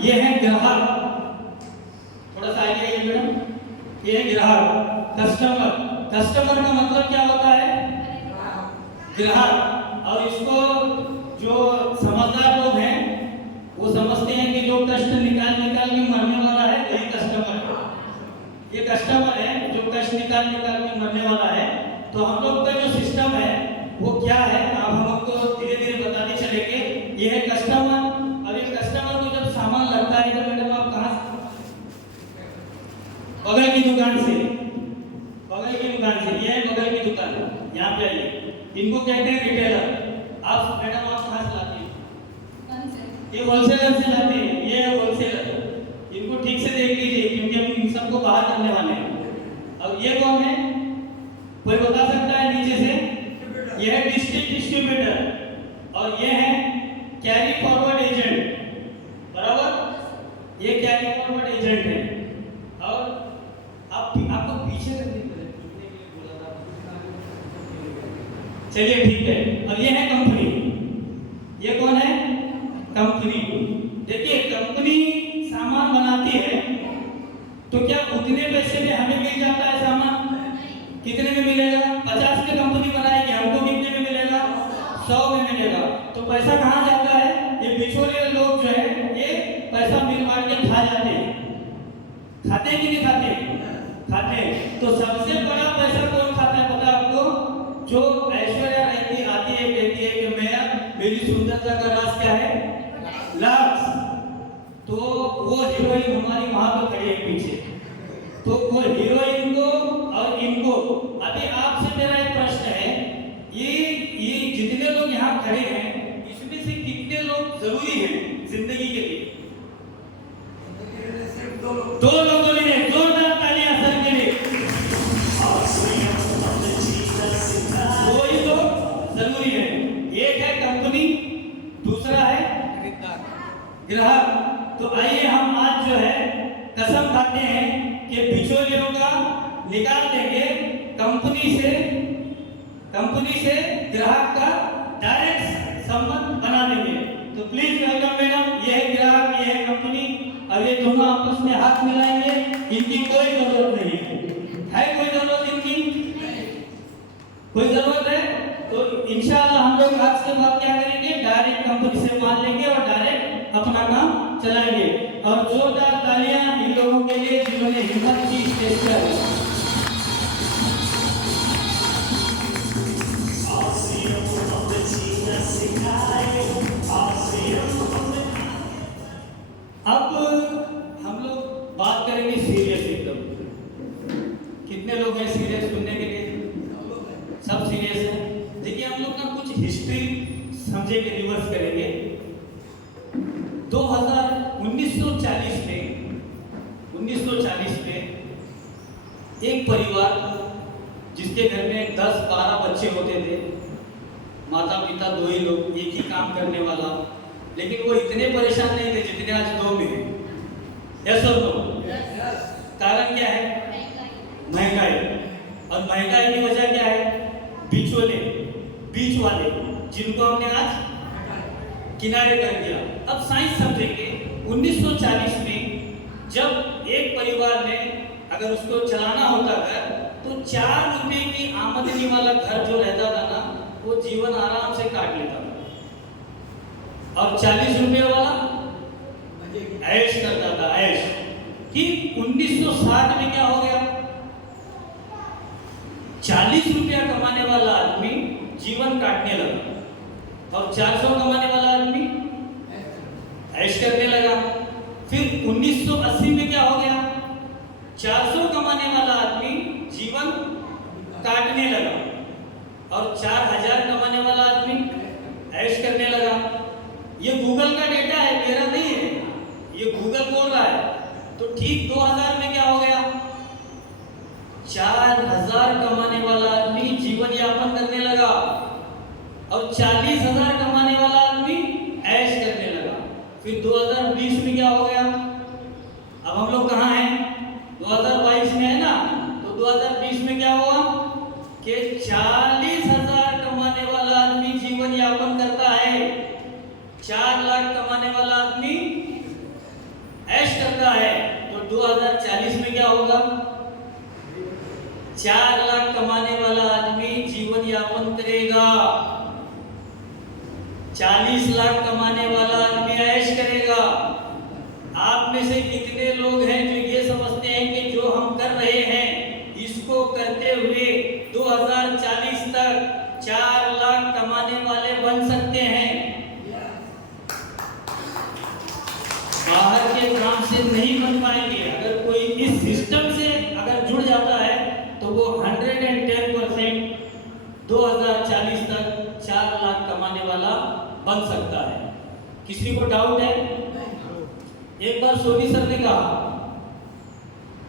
ये है ग्राहक, थोड़ा सा आइए मैडम। ये है ग्राहक, कस्टमर। कस्टमर का मतलब क्या होता है? ग्राहक। और इसको जो समझदार लोग हैं वो समझते हैं कि जो कष्ट निकाल निकाल के मरने वाला है वही कस्टमर है। ये कस्टमर है जो कष्ट निकाल निकाल के मरने वाला है। तो हम लोग का जो सिस्टम है वो क्या है, अब हम आपको धीरे धीरे बताते चलेंगे। ये है कस्टमर। अब ये कस्टमर को जब सामान लगता है तो मैडम आप कहाँ बगल की दुकान से, बगल की दुकान से, ये है बगल की दुकान, यहाँ पे आइए। इनको कहते हैं रिटेलर। आप मैडम आप कहाँ से लाते हैं? ये होलसेलर से लाते हैं। ये है होलसेलर। इनको ठीक से देख लीजिए क्योंकि हम इन सबको बाहर करने वाले हैं। अब ये कौन है, कोई बता सकता है नीचे से? ये है डिस्ट्रिक्ट डिस्ट्रीब्यूटर। और ये है कैरी फॉरवर्ड एजेंट, बराबर। ये कैरी फॉरवर्ड एजेंट है। और आपको पीछे करने के लिए बोला था, चलिए ठीक है। और ये है कंपनी। ये कौन है? कंपनी। देखिए कंपनी सामान बनाती है तो क्या उतने पैसे में हमें मिल जाता है सामान? कितने में मिलेगा? 50 की कंपनी बनाएगी, हमको कितने में मिलेगा? 100 में मिलेगा। तो पैसा कहाँ जाता है? ये बिछोले लोग जो है ये पैसा मिल मार के खा जाते हैं। खाते कि नहीं खाते? खाते। तो सबसे बड़ा पैसा कौन खाता है पता है आपको? जो ऐश्वर्या रहती आती है कहती है कि मैं, मेरी सुंदरता का राज क्या है? लक्स। तो वो हीरोइन हमारी वहां तो खड़ी है पीछे। तो वो हीरोइन को और इनको, अभी आपसे मेरा एक प्रश्न है, ये जितने लोग यहाँ खड़े हैं इसमें से कितने लोग जरूरी हैं जिंदगी के लिए? दो लोग जरूरी हैं। जोरदार तालियां सर के लिए। दो ही लोग जरूरी है। एक है कंपनी, दूसरा है ग्राहक। तो आइए हम आज जो है कसम खाते हैं कि बिचौलियों का निकाल देंगे, कंपनी से ग्राहक का डायरेक्ट संबंध बना देंगे। तो प्लीज वेलकम मैडम। ये है ग्राहक, ये है कंपनी। अब ये दोनों आपस में हाथ मिलाएंगे। इनकी कोई जरूरत नहीं है। कोई जरूरत इनकी? कोई जरूरत है? तो इंशाल्लाह हम लोग आज के बाद क्या करेंगे, डायरेक्ट कंपनी से मान लेंगे और डायरेक्ट अपना काम चलाएंगे। और जोरदार तालियां इन लोगों के लिए जिन्होंने हिम्मत की स्टेज पर। अब हम लोग बात करेंगे सीरियस एकदम। कितने लोग हैं सीरियस सुनने के लिए? सब सीरियस है। देखिए हम लोग ना कुछ हिस्ट्री समझेंगे, रिवर्स करेंगे। 1940 में एक परिवार जिसके घर में 10-12 बच्चे होते थे, माता पिता दो ही लोग, एक ही काम करने वाला, लेकिन वो इतने परेशान नहीं थे जितने आज दो में हैं। यस और नो? कारण क्या है? महंगाई। और महंगाई की वजह क्या है? बिचौले, बीच वाले, जिनको हमने आज किनारे कर दिया। अब साइंस समझेंगे। 1940 में जब एक परिवार ने अगर उसको चलाना होता घर, तो 4 रुपए की आमदनी वाला घर जो रहता था ना, वो जीवन आराम से काट लेता था। और 40 रुपए वाला ऐश करता था, ऐश। कि 1960 में क्या हो गया? 40 रुपया कमाने वाला आदमी जीवन काटने लगा और 400 कमाने वाला आदमी ऐश करने लगा। फिर 1980 में क्या हो गया? 400 कमाने वाला आदमी जीवन काटने लगा और 4000 कमाने वाला आदमी ऐश करने लगा। ये गूगल का डेटा है, मेरा नहीं है, ये गूगल बोल रहा है। तो ठीक 2000 में क्या हो गया? 4000 कमाने वाला आदमी जीवन यापन करने लगा और 40000 कमाने वाला आदमी ऐश करने लगा। फिर 2020 में क्या हो गया? अब हम लोग कहाँ हैं? 2022 में है ना। तो 2020 में क्या हुआ कि 40,000 कमाने वाला आदमी जीवन यापन करता है, 4 लाख कमाने वाला आदमी तो 2040 में क्या होगा? 4 लाख कमाने वाला आदमी जीवन यापन करेगा, 40 लाख कमाने वाला आदमी ऐश करेगा। आप में से कितने लोग हैं जो ये समझते हैं कि जो हम कर रहे हैं इसको करते हुए 2040 तक 4 लाख कमाने वाले बन सकते हैं? बाहर के काम से नहीं बन पाएंगे। अगर कोई इस सिस्टम से अगर जुड़ जाता है तो वो 110% 2040 तक 4 लाख कमाने वाला बन सकता है। किसी को डाउट है? एक बार सोनी सर ने कहा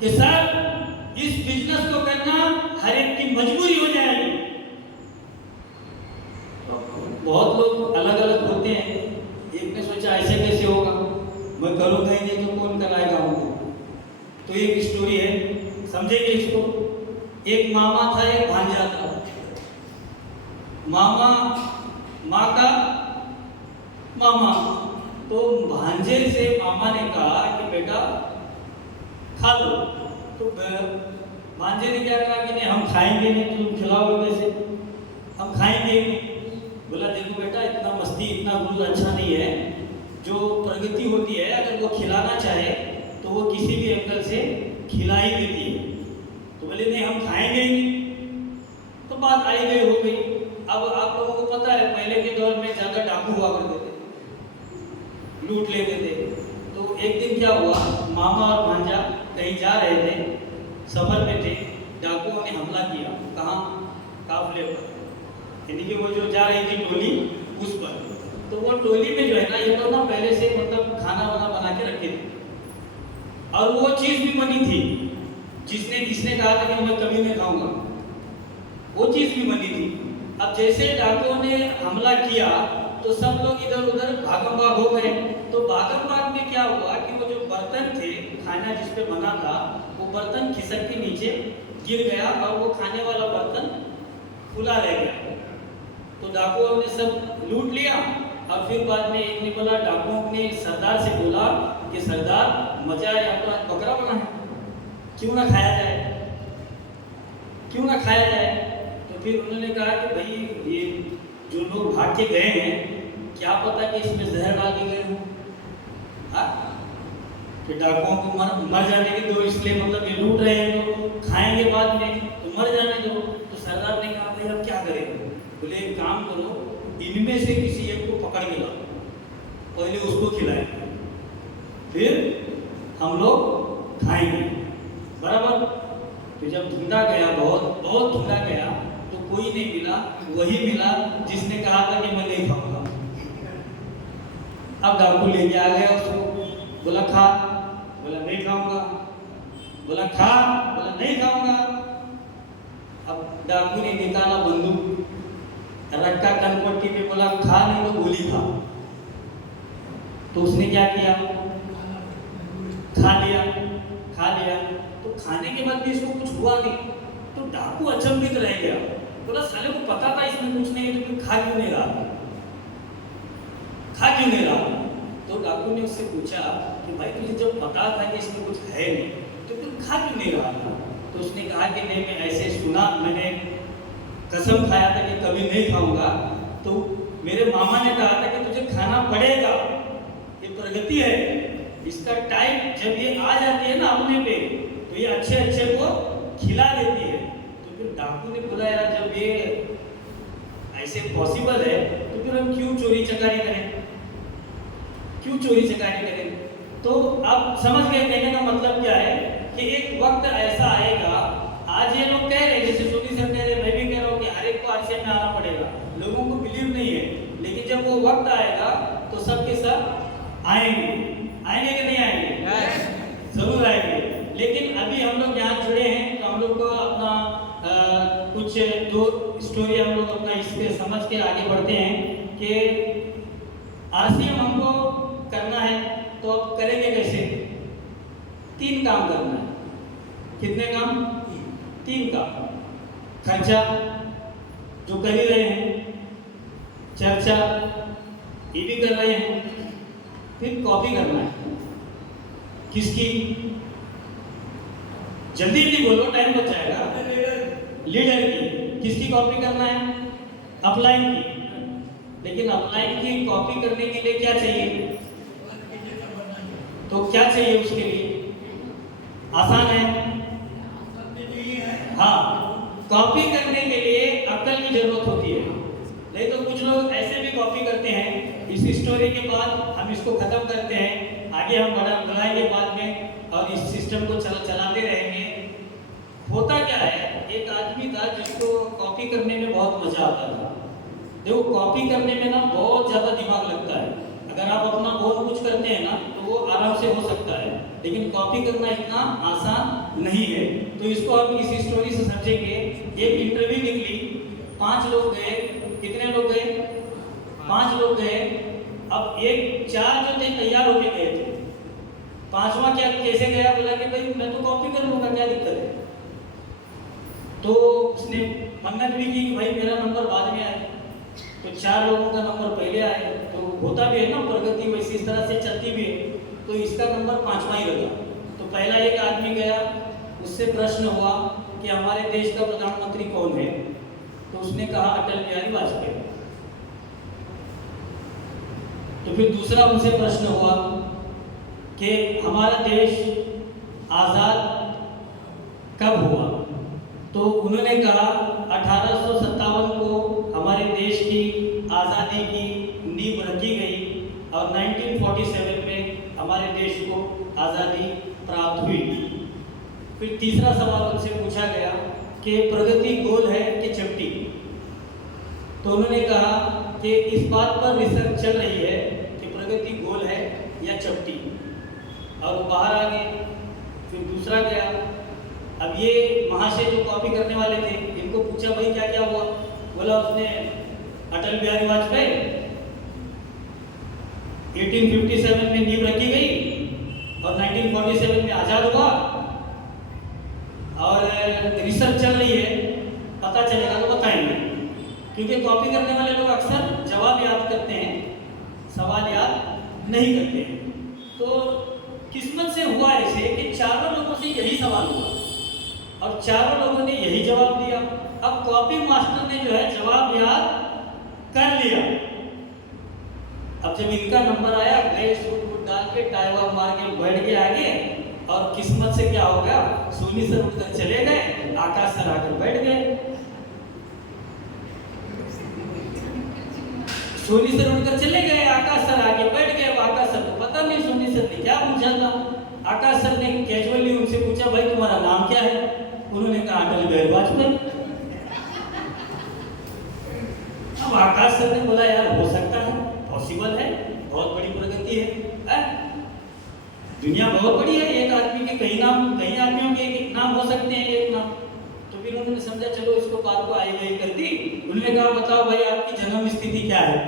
कि सर इस बिजनेस को करना हर एक की मजबूरी हो जाएगी। बहुत लोग अलग अलग होते हैं। एक ने सोचा ऐसे कैसे होगा, मैं करूँगा ही नहीं तो कौन कराएगा हमको। तो एक स्टोरी है, समझेंगे इसको। एक मामा था, एक भांजा था। मामा माँ का मामा, तो भांजे से मामा ने कहा कि बेटा खा लो। तो भांजे ने क्या कहा कि नहीं हम खाएंगे नहीं, तुम खिलाओगे कैसे, हम खाएंगे नहीं। बोला देखो बेटा इतना मस्ती इतना गुरु अच्छा नहीं है। जो प्रगति होती है अगर वो खिलाना चाहे तो वो किसी भी एंगल से खिला ही देती है। तो बोले नहीं हम खाएंगे ही नहीं। तो बात आई गई हो गई। अब आप लोगों को पता है पहले के दौर में ज़्यादा डाकू हुआ करते थे, लूट लेते थे। तो एक दिन क्या हुआ, मामा और भांजा कहीं जा रहे थे, सफर में थे, डाकुओं ने हमला किया। कहाँ? काफले पर, यानी कि वो जो जा रही थी टोली उस पर। तो वो टोली में जो है ना ये तो ना पहले से मतलब खाना वाना बना के रखे थे और वो चीज़ भी बनी थी जिसने कहा था कि मैं कभी नहीं खाऊंगा, वो चीज़ भी बनी थी। अब जैसे डाकुओं ने हमला किया तो सब लोग इधर उधर भागम भाग हो गए। तो भागम भाग में क्या हुआ कि वो जो बर्तन थे खाना जिस पे बना था वो बर्तन खिसक के नीचे गिर गया और वो खाने वाला बर्तन खुला रह गया। तो डाकुओं ने सब लूट लिया और फिर बाद में एक ने बोला, डाकुओं ने सरदार से बोला कि सरदार मजा या तो आज बकरा बना है, क्यों ना खाया जाए, क्यों ना खाया जाए। तो फिर उन्होंने कहा कि भाई ये जो लोग भाग के गए हैं क्या पता कि इसमें जहर डाल के गए हों, कि डाकुओं को मर जाने के दो, इसलिए मतलब ये लूट रहे हैं तो खाएंगे बाद में तो मर जाने दो। तो सरदार ने कहा भाई अब क्या करें? बोले एक काम करो, इनमें से किसी एक को पकड़ के लाओ, पहले उसको खिलाएंगे फिर हम लोग खाएंगे, बराबर। तो जब ढूंढा गया, बहुत बहुत ढूंढा गया तो कोई नहीं मिला, वही मिला जिसने कहा था कि मैं नहीं खाऊंगा। अब डाकू लेके आ गया उसको, बोला खा, बोला नहीं खाऊंगा, बोला खा, बोला नहीं खाऊंगा। अब डाकू ने निकाला बंदूक, रखा कनपट्टी पे, बोला खा नहीं तो गोली खा। तो उसने क्या किया, खा लिया। खा लिया तो खाने के बाद भी इसको कुछ हुआ नहीं। तो डाकू अचंभित रह गया, बोला साले को पता था इसमें कुछ नहीं है तो फिर खा क्यों नहीं रहा, खा क्यों नहीं रहा। तो डाकू ने उससे पूछा कि भाई तुझे जब पता था कि इसमें कुछ है नहीं तो फिर खा क्यों नहीं रहा था। तो उसने कहा कि नहीं मैं ऐसे सुना, मैंने कसम खाया था कि कभी नहीं खाऊंगा। तो मेरे मामा ने कहा था कि तुझे खाना पड़ेगा, ये प्रगति है, इसका टाइम जब ये आ जाती है ना अपने पे तो ये अच्छे अच्छे को खिला देती है। तो फिर डाकू ने बोला यार जब ये ऐसे पॉसिबल है तो फिर हम क्यों चोरी चकारी करें, क्यों चोरी चकारी करें। तो आप समझ गए कहने का मतलब क्या है कि एक वक्त ऐसा आएगा, आज ये लोग कह रहे हैं जैसे सोनी सर कह रहे, मैं भी कह रहा हूँ कि हर एक को आरसीएम में आना पड़ेगा, लोगों को बिलीव नहीं है, लेकिन जब वो वक्त आएगा तो सबके सब आएंगे, आएंगे कि नहीं आएंगे? जरूर आएंगे। लेकिन अभी हम लोग यहाँ जुड़े हैं तो हम लोग को अपना कुछ दो स्टोरी हम लोग अपना इसके समझ के आगे बढ़ते हैं कि आरसीएम हमको करना है तो अब करेंगे कैसे। 3 काम करना है। कितने काम? 3 काम। खर्चा जो कर ही रहे हैं, चर्चा ये भी कर रहे हैं, फिर कॉपी करना है। किसकी? जल्दी जल्दी बोलो, टाइम बच जाएगा। लीडर की, किसकी कॉपी करना है? अपलाइन की। लेकिन अपलाइन की कॉपी करने के लिए क्या चाहिए? तो क्या चाहिए उसके लिए? आसान है। हाँ, कॉपी करने के लिए अक्ल की जरूरत होती है। नहीं तो कुछ लोग ऐसे भी कॉपी करते हैं, इस स्टोरी के बाद हम इसको खत्म करते हैं, आगे हम बढ़ाएंगे बाद में और इस सिस्टम को चलाते रहेंगे। होता क्या है, एक आदमी था जिसको कॉपी करने में बहुत मजा आता था। देखो, कॉपी करने में ना बहुत ज्यादा दिमाग लगता है। अगर आप अपना बहुत कुछ करते हैं ना तो वो आराम से हो सकता है, लेकिन कॉपी करना इतना आसान नहीं है। तो इसको हम इस स्टोरी से समझेंगे। एक इंटरव्यू निकली, 5 लोग गए। कितने लोग गए? 5 लोग गए। अब एक 4 जो थे तैयार होके गए थे, 5वां क्या कैसे गया? बोला कि भाई मैं तो कॉपी कर लूंगा, क्या दिक्कत है। तो उसने मन्नत भी की कि भाई मेरा नंबर बाद में आए। तो 4 लोगों का नंबर पहले आए। तो होता भी है ना, प्रगति वैसी इस तरह से चलती भी है। तो इसका नंबर 5वां ही लगा। तो पहला एक आदमी गया, उससे प्रश्न हुआ कि हमारे देश का प्रधानमंत्री कौन है? तो उसने कहा अटल बिहारी वाजपेयी। तो फिर दूसरा उनसे प्रश्न हुआ कि हमारा देश आजाद कब हुआ? तो उन्होंने कहा 1857 को हमारे देश की आज़ादी की नींव रखी गई और 1947 में हमारे देश को आज़ादी प्राप्त हुई। फिर तीसरा सवाल उनसे पूछा गया कि प्रगति गोल है कि चपटी? तो उन्होंने कहा कि इस बात पर रिसर्च चल रही है कि प्रगति गोल है या चपटी, और वो बाहर आ गए। फिर दूसरा गया। अब ये महाशय जो कॉपी करने वाले थे, इनको पूछा भाई क्या क्या हुआ? बोला उसने अटल बिहारी वाजपेयी 1857 में नींव रखी गई और 1947 में आजाद हुआ, और रिसर्च चल रही है, पता चलेगा तो बताएंगे। क्योंकि कॉपी करने वाले लोग अक्सर जवाब याद करते हैं, सवाल याद नहीं करते हैं। तो किस्मत से हुआ ऐसे कि चारों लोगों से यही सवाल हुआ और चारों लोगों ने यही जवाब दिया। अब कॉपी मास्टर ने जो है जवाब याद कर लिया। अब जब इनका नंबर आया, गए सूट डाल के टाई वाई मार के बैठ गए आगे, और किस्मत से क्या हो गया, सोनी सर उठकर चले गए, आकाश सर आकर बैठ गए। सोनी सर उठकर चले गए, आकाश सर आके बैठ गए। आकाश सर को पता नहीं सोनी सर ने क्या पूछा था। आकाश सर ने कैजुअली उनसे पूछा भाई तुम्हारा नाम क्या है? उन्होंने कहा अटल बिहारी वाजपेयी। अब आकाश सर ने बोला यार हो सकता है, पॉसिबल है, बहुत बड़ी प्रगति है, दुनिया बहुत बड़ी है, एक आदमी के कई नाम, कई आदमियों के एक नाम हो सकते हैं, एक नाम। तो फिर उन्होंने समझा चलो इसको बात को आई गई कर दी। उन्होंने कहा बताओ भाई आपकी जन्म स्थिति क्या है?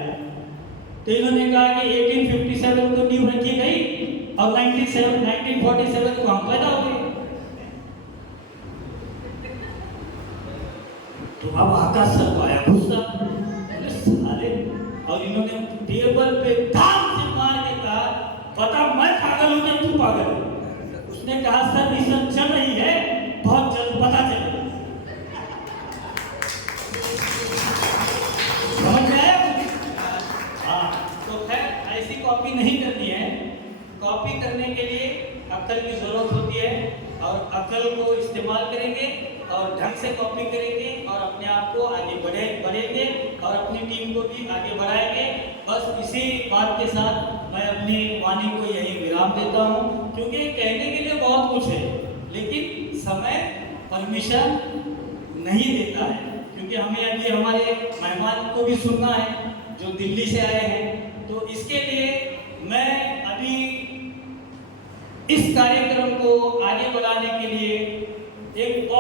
तो इन्होंने कहा कि 1857 को नींव रखी गई और 1947 को हम पैदा हो गए। तो अब आकाश सर को आया गुस्सा, साले, और इन्होंने टेबल पे धाम से मार के कहा बता मैं पागल हूं या तू पागल है? उसने कहा सर रिसर्च चल रही है, बहुत जल्द पता चलेगा। समझ में आया? हाँ, तो खैर ऐसी कॉपी नहीं करनी है। कॉपी करने के लिए अक्ल की जरूरत होती है और अक्ल को इस्तेमाल करेंगे और ढंग से कॉपी करेंगे और अपने आप को आगे बढ़ेंगे और अपनी टीम को भी आगे बढ़ाएंगे। बस इसी बात के साथ मैं अपनी वाणी को यही विराम देता हूँ, क्योंकि कहने के लिए बहुत कुछ है लेकिन समय परमिशन नहीं देता है। क्योंकि हमें अभी हमारे मेहमान को भी सुनना है जो दिल्ली से आए हैं। तो इसके लिए मैं अभी इस कार्यक्रम को आगे बढ़ाने के लिए एक